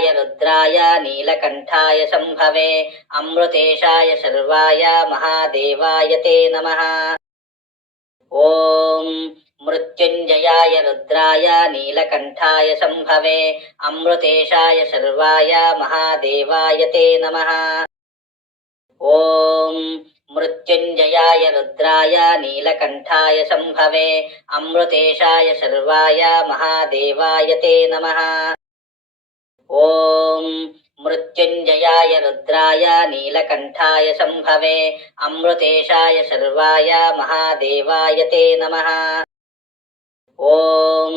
मृत्युञ्जयाय रुद्राय नीलकण्ठाय संभवे अमृतेशाय सर्वाय महादेवाय ते नमः। ॐ मृत्युञ्जयाय रुद्राय नीलकण्ठाय संभवे अमृतेशाय सर्वाय महादेवाय ते नमः। ॐ मृत्युञ्जयाय रुद्राय नीलकण्ठाय संभवे अमृतेशाय सर्वाय महादेवाय ते नमः। ॐ मृत्युञ्जयाय रुद्राय नीलकण्ठाय संभवे अमृतेशाय सर्वाय महादेवाय ते नमः। ॐ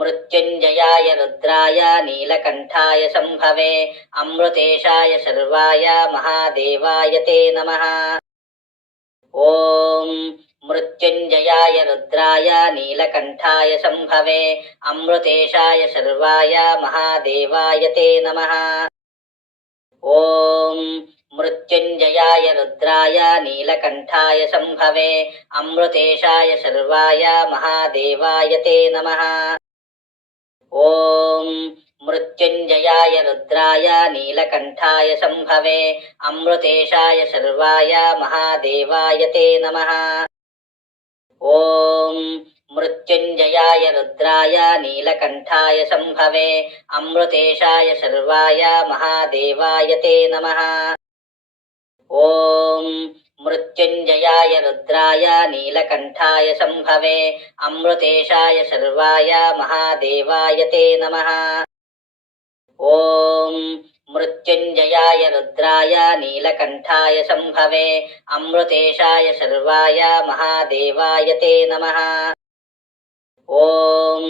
मृत्युञ्जयाय रुद्राय नीलकण्ठाय संभवे अमृतेशाय सर्वाय महादेवाय ते नमः। ॐ मृत्युञ्जयाय रुद्राय नीलकण्ठाय संभवे अमृतेशाय सर्वाय महादेवाय ते नमः। ॐ मृत्युञ्जयाय रुद्राय नीलकण्ठाय संभवे अमृतेशाय सर्वाय महादेवाय ते नमः। ॐ मृत्युञ्जयाय रुद्राय नीलकण्ठाय संभवे अमृतेशाय सर्वाय महादेवाय ते नमः। ॐ मृत्युञ्जयाय रुद्राय नीलकण्ठाय संभवे अमृतेशाय सर्वाय महादेवाय ते नमः। ॐ मृत्युञ्जयाय रुद्राय नीलकण्ठाय संभवे अमृतेशाय सर्वाय महादेवाय ते नमः। ॐ मृत्युञ्जयाय रुद्राय नीलकण्ठाय संभवे अमृतेशाय सर्वाय महादेवाय ते नमः। ॐ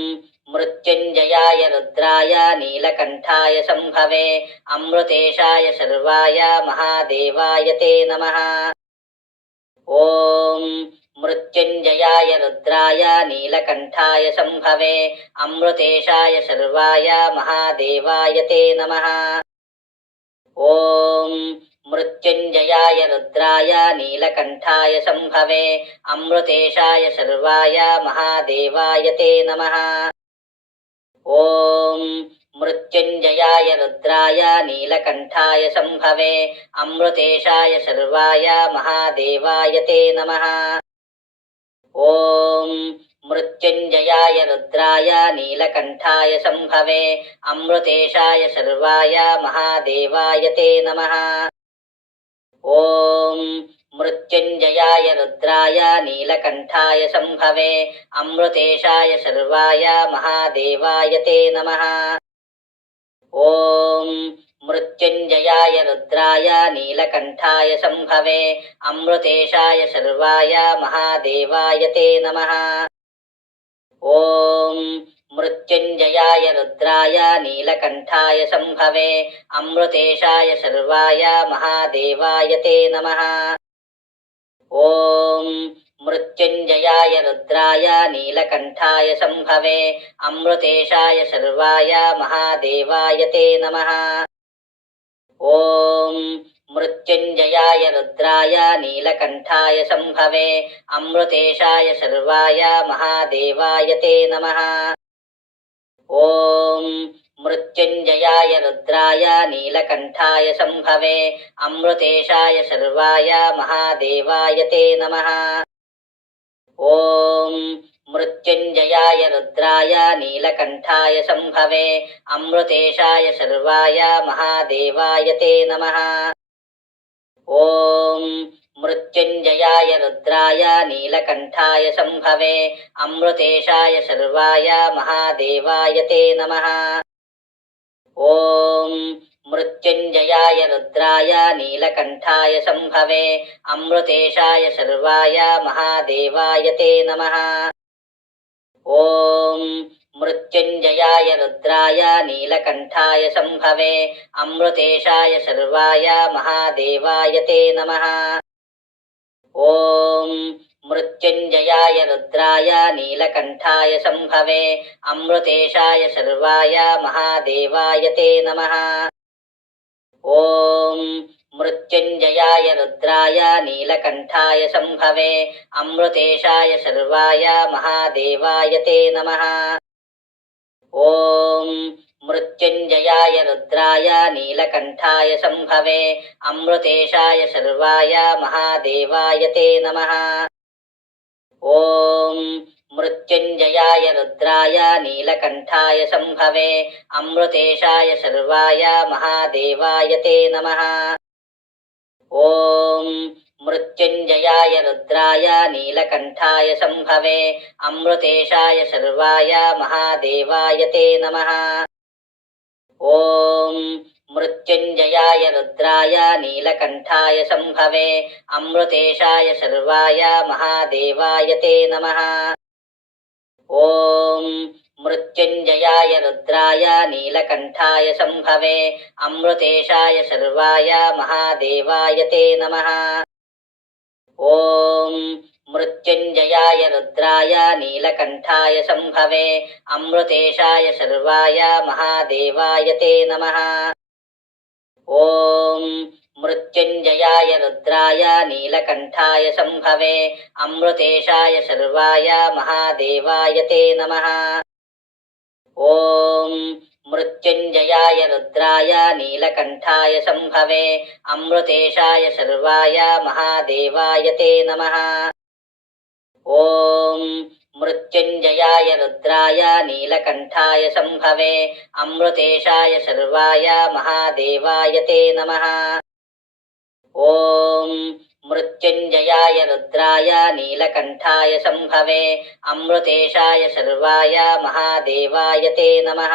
मृत्युञ्जयाय रुद्राय नीलकण्ठाय संभवे अमृतेशाय सर्वाय महादेवाय ते नमः। ॐ मृत्युञ्जयाय रुद्राय नीलकण्ठाय संभवे अमृतेशाय सर्वाय महादेवाय ते नमः। ॐ मृत्युञ्जयाय रुद्राय नीलकण्ठाय संभवे अमृतेशाय सर्वाय महादेवाय ते नमः। ॐ मृत्युञ्जयाय रुद्राय नीलकण्ठाय संभवे अमृतेशाय सर्वाय महादेवाय ते नमः। ॐ मृत्युञ्जयाय रुद्राय नीलकण्ठाय संभवे अमृतेशाय सर्वाय महादेवाय ते नमः। ॐ मृत्युञ्जयाय रुद्राय नीलकण्ठाय संभवे अमृतेशाय सर्वाय महादेवाय ते नमः। ॐ मृत्युञ्जयाय रुद्राय नीलकण्ठाय संभवे अमृतेशाय सर्वाय महादेवाय ते नमः। ॐ मृत्युञ्जयाय रुद्राय नीलकण्ठाय संभवे अमृतेशाय सर्वाय महादेवाय ते नमः। ॐ मृत्युञ्जयाय रुद्राय नीलकण्ठाय संभवे अमृतेशाय सर्वाय महादेवाय ते नमः। ॐ मृत्युञ्जयाय रुद्राय नीलकण्ठाय संभवे अमृतेशाय सर्वाय महादेवाय ते नमः। ॐ मृत्युञ्जयाय रुद्राय नीलकण्ठाय संभवे अमृतेशाय सर्वाय महादेवाय ते नमः। ॐ मृत्युञ्जयाय रुद्राय नीलकण्ठाय संभवे अमृतेशाय सर्वाय महादेवाय ते नमः। ॐ मृत्युञ्जयाय रुद्राय नीलकण्ठाय संभवे अमृतेशाय सर्वाय महादेवाय ते नमः। ॐ मृत्युञ्जयाय रुद्राय नीलकण्ठाय संभवे अमृतेशाय सर्वाय महादेवाय ते नमः। ॐ मृत्युञ्जयाय रुद्राय नीलकण्ठाय संभवे अमृतेशाय सर्वाय महादेवाय ते नमः। ॐ मृत्युञ्जयाय रुद्राय नीलकण्ठाय संभवे अमृतेशाय सर्वाय महादेवाय ते नमः। ॐ मृत्युञ्जयाय रुद्राय नीलकण्ठाय संभवे अमृतेशाय सर्वाय महादेवाय ते नमः। ॐ मृत्युञ्जयाय रुद्राय नीलकण्ठाय शम्भवे अमृतेशाय सर्वाय महादेवाय ते नमः। ॐ मृत्युञ्जयाय रुद्राय नीलकण्ठाय शम्भवे अमृतेशाय सर्वाय महादेवाय ते नमः। ॐ मृत्युञ्जयाय रुद्राय नीलकण्ठाय शम्भवे अमृतेशाय सर्वाय महादेवाय ते नमः। ॐ मृत्युञ्जयाय रुद्राय नीलकण्ठाय शम्भवे अमृतेशाय सर्वाय महादेवाय ते नमः। ॐ मृत्युञ्जयाय रुद्राय नीलकण्ठाय शम्भवे अमृतेशाय सर्वाय महादेवाय ते नमः। ॐ मृत्युञ्जयाय रुद्राय नीलकण्ठाय शम्भवे अमृतेशाय सर्वाय महादेवाय ते नमः। ॐ मृत्युञ्जयाय रुद्राय नीलकण्ठाय शम्भवे अमृतेशाय सर्वाय महादेवाय ते नमः। ॐ मृत्युञ्जयाय रुद्राय नीलकण्ठाय शम्भवे अमृतेशाय सर्वाय महादेवाय ते नमः। ॐ मृत्युञ्जयाय रुद्राय नीलकण्ठाय शम्भवे अमृतेशाय सर्वाय महादेवाय ते नमः। ॐ मृत्युञ्जयाय रुद्राय नीलकण्ठाय शम्भवे अमृतेशाय सर्वाय महादेवाय ते नमः।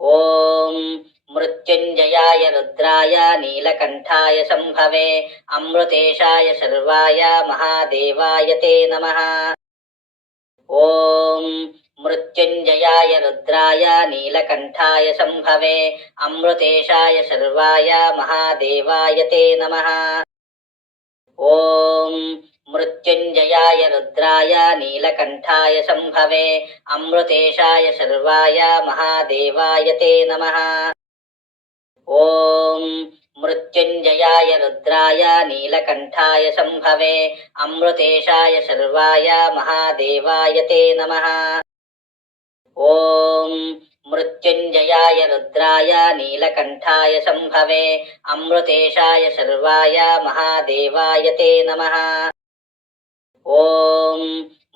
ॐ मृत्युञ्जयाय रुद्राय नीलकण्ठाय शम्भवे अमृतेशाय सर्वाय महादेवाय ते नमः। ॐ मृत्युञ्जयाय रुद्राय नीलकण्ठाय शम्भवे अमृतेशाय सर्वाय महादेवाय ते नमः। ॐ मृत्युञ्जयाय रुद्राय नीलकण्ठाय शम्भवे अमृतेशाय सर्वाय महादेवाय ते नमः। ॐ मृत्युञ्जयाय रुद्राय नीलकण्ठाय शम्भवे अमृतेशाय सर्वाय महादेवाय ते नमः। ॐ मृत्युञ्जयाय रुद्राय नीलकण्ठाय शम्भवे अमृतेशाय सर्वाय महादेवाय ते नमः। ॐ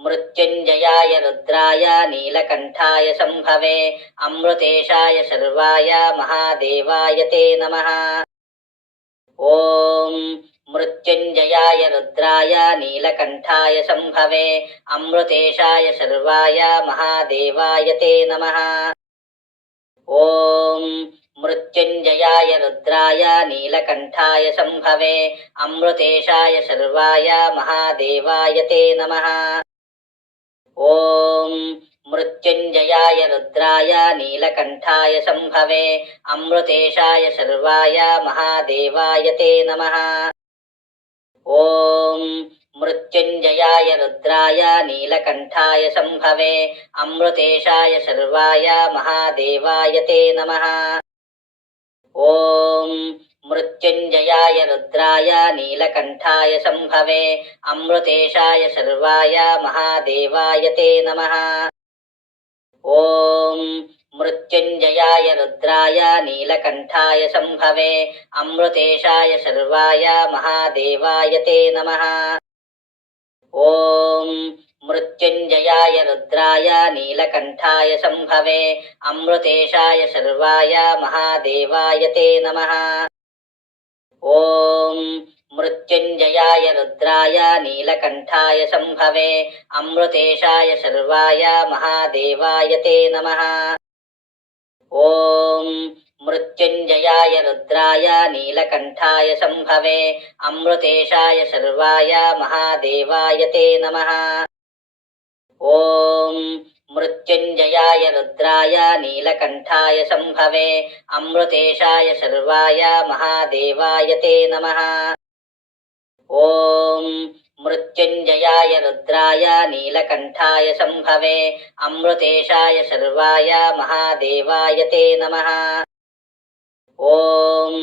मृत्युञ्जयाय रुद्राय नीलकण्ठाय शम्भवे अमृतेशाय सर्वाय महादेवाय ते नमः। ॐ मृत्युञ्जयाय रुद्राय नीलकण्ठाय शम्भवे अमृतेशाय सर्वाय महादेवाय ते नमः। ॐ मृत्युञ्जयाय रुद्राय नीलकण्ठाय शम्भवे अमृतेशाय सर्वाय महादेवाय ते नमः। ॐ मृत्युञ्जयाय रुद्राय नीलकण्ठाय शम्भवे अमृतेशाय सर्वाय महादेवाय ते नमः। ॐ मृत्युञ्जयाय रुद्राय नीलकण्ठाय शम्भवे अमृतेशाय सर्वाय महादेवाय ते नमः। ॐ मृत्युञ्जयाय रुद्राय नीलकण्ठाय शम्भवे अमृतेशाय सर्वाय महादेवाय ते नमः। ॐ मृत्युञ्जयाय रुद्राय नीलकण्ठाय शम्भवे अमृतेशाय सर्वाय महादेवाय ते नमः। ॐ मृत्युञ्जयाय रुद्राय नीलकण्ठाय शम्भवे अमृतेशाय सर्वाय महादेवाय ते नमः। ॐ मृत्युञ्जयाय रुद्राय नीलकण्ठाय शम्भवे अमृतेशाय सर्वाय महादेवाय ते नमः। ॐ मृत्युञ्जयाय रुद्राय नीलकण्ठाय शम्भवे अमृतेशाय सर्वाय महादेवाय ते नमः। ॐ मृत्युञ्जयाय रुद्राय नीलकण्ठाय शम्भवे अमृतेशाय सर्वाय महादेवाय ते नमः। ॐ मृत्युञ्जयाय रुद्राय नीलकण्ठाय शम्भवे अमृतेशाय सर्वाय महादेवाय ते नमः। ॐ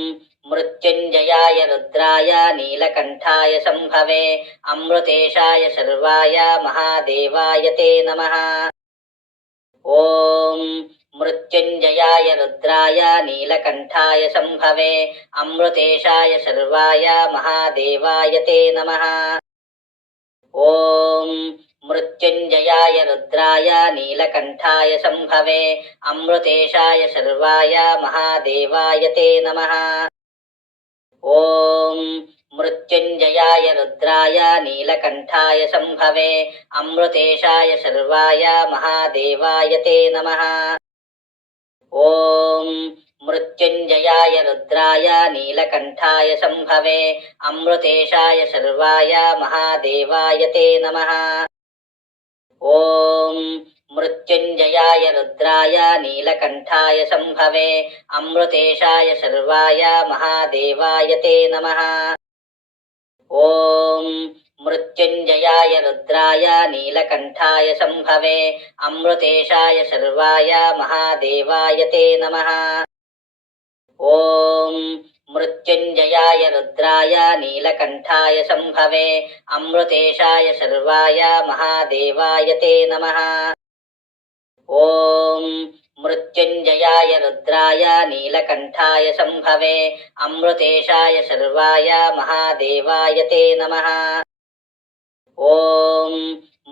मृत्युञ्जयाय रुद्राय नीलकण्ठाय शम्भवे अमृतेशाय सर्वाय महादेवाय ते नमः। ॐ मृत्युञ्जयाय मृत्युञ्जयाय रुद्राय नीलकण्ठाय सम्भवे अमृतेशाय सर्वाय महादेवाय ते नमः। ॐ मृत्युञ्जयाय रुद्राय नीलकण्ठाय सम्भवे अमृतेशाय सर्वाय महादेवाय ते नमः। ॐ मृत्युञ्जयाय रुद्राय नीलकण्ठाय सम्भवे अमृतेशाय सर्वाय महादेवाय ते नमः। ॐ मृत्युञ्जयाय रुद्राय नीलकण्ठाय सम्भवे अमृतेशाय सर्वाय महादेवाय ते नमः। ॐ मृत्युञ्जयाय रुद्राय नीलकण्ठाय सम्भवे अमृतेशाय सर्वाय महादेवाय ते नमः। ॐ मृत्युञ्जयाय रुद्राय नीलकण्ठाय सम्भवे अमृतेशाय सर्वाय महादेवाय ते नमः। ॐ मृत्युञ्जयाय रुद्राय नीलकण्ठाय सम्भवे अमृतेशाय सर्वाय महादेवाय ते नमः। ॐ मृत्युञ्जयाय रुद्राय नीलकण्ठाय सम्भवे अमृतेशाय सर्वाय महादेवाय ते नमः। ॐ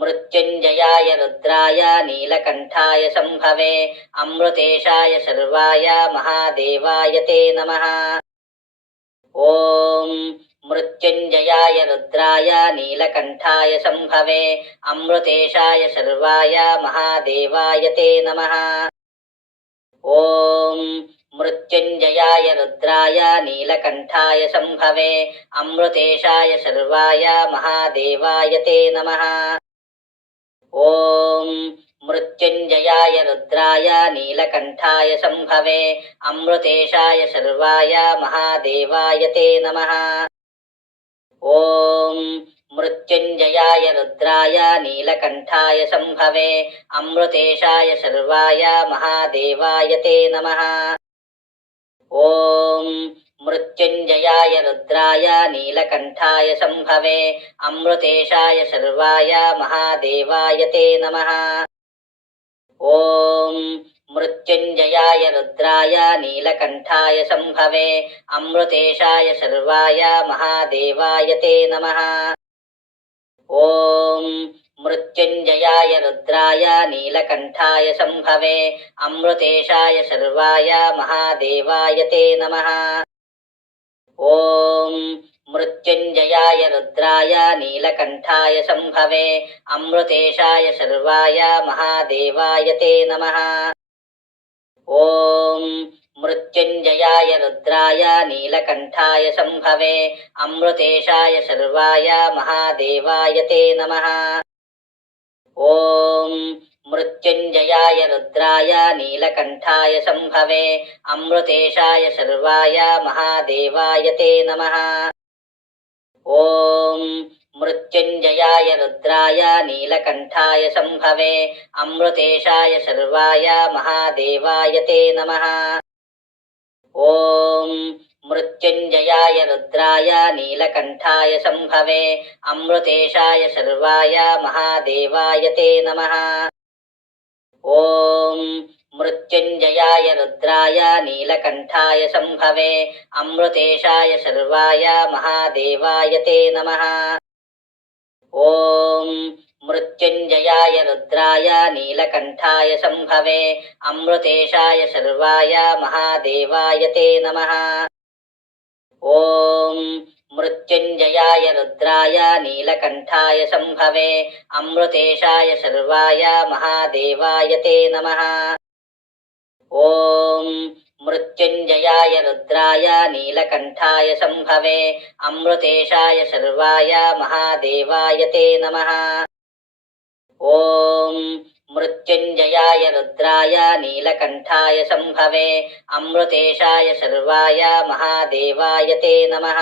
मृत्युञ्जयाय रुद्राय नीलकण्ठाय सम्भवे अमृतेशाय सर्वाय महादेवाय ते नमः। ॐ मृत्युञ्जयाय रुद्राय नीलकण्ठाय सम्भवे अमृतेशाय सर्वाय महादेवाय ते नमः। ॐ मृत्युञ्जयाय रुद्राय नीलकण्ठाय सम्भवे अमृतेशाय सर्वाय महादेवाय ते नमः। ॐ मृत्युञ्जयाय रुद्राय नीलकण्ठाय सम्भवे अमृतेशाय सर्वाय महादेवाय ते नमः। ॐ मृत्युञ्जयाय रुद्राय नीलकण्ठाय सम्भवे अमृतेशाय सर्वाय महादेवाय ते नमः। ॐ मृत्युञ्जयाय रुद्राय नीलकण्ठाय सम्भवे अमृतेशाय सर्वाय महादेवाय ते नमः। ॐ मृत्युञ्जयाय रुद्राय नीलकण्ठाय सम्भवे अमृतेशाय सर्वाय महादेवाय ते नमः। ॐ मृत्युञ्जयाय रुद्राय नीलकण्ठाय सम्भवे अमृतेशाय सर्वाय महादेवाय ते नमः। ॐ मृत्युञ्जयाय रुद्राय नीलकण्ठाय सम्भवे अमृतेशाय सर्वाय महादेवाय ते नमः। ॐ मृत्युञ्जयाय रुद्राय नीलकण्ठाय सम्भवे अमृतेशाय सर्वाय महादेवाय ते नमः। ॐ मृत्युञ्जयाय रुद्राय नीलकण्ठाय सम्भवे अमृतेशाय सर्वाय महादेवाय ते नमः। ॐ मृत्युञ्जयाय रुद्राय नीलकण्ठाय सम्भवे अमृतेशाय सर्वाय महादेवाय ते नमः। ॐ मृत्युञ्जयाय रुद्राय नीलकण्ठाय सम्भवे अमृतेशाय सर्वाय महादेवाय ते नमः। ॐ मृत्युञ्जयाय रुद्राय नीलकण्ठाय सम्भवे अमृतेशाय सर्वाय महादेवाय ते नमः। ॐ मृत्युञ्जयाय रुद्राय नीलकण्ठाय सम्भवे अमृतेशाय सर्वाय महादेवाय ते नमः। ॐ मृत्युञ्जयाय रुद्राय नीलकण्ठाय सम्भवे अमृतेशाय सर्वाय महादेवाय ते नमः। ॐ मृत्युञ्जयाय रुद्राय नीलकण्ठाय सम्भवे अमृतेशाय सर्वाय महादेवाय ते नमः। ॐ मृत्युञ्जयाय रुद्राय नीलकण्ठाय सम्भवे अमृतेशाय सर्वाय महादेवाय ते नमः।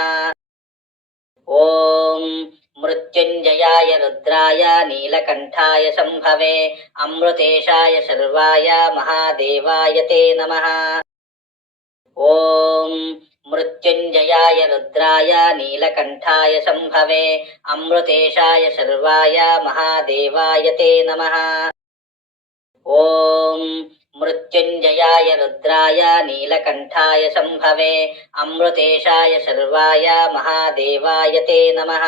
ॐ मृत्युञ्जयाय रुद्राय नीलकण्ठाय सम्भवे अमृतेशाय सर्वाय महादेवाय ते नमः। ॐ मृत्युञ्जयाय रुद्राय नीलकण्ठाय सम्भवे अमृतेशाय सर्वाय महादेवाय ते नमः। ॐ मृत्युञ्जयाय रुद्राय नीलकण्ठाय शम्भवे अमृतेशाय सर्वाय महादेवाय ते नमः।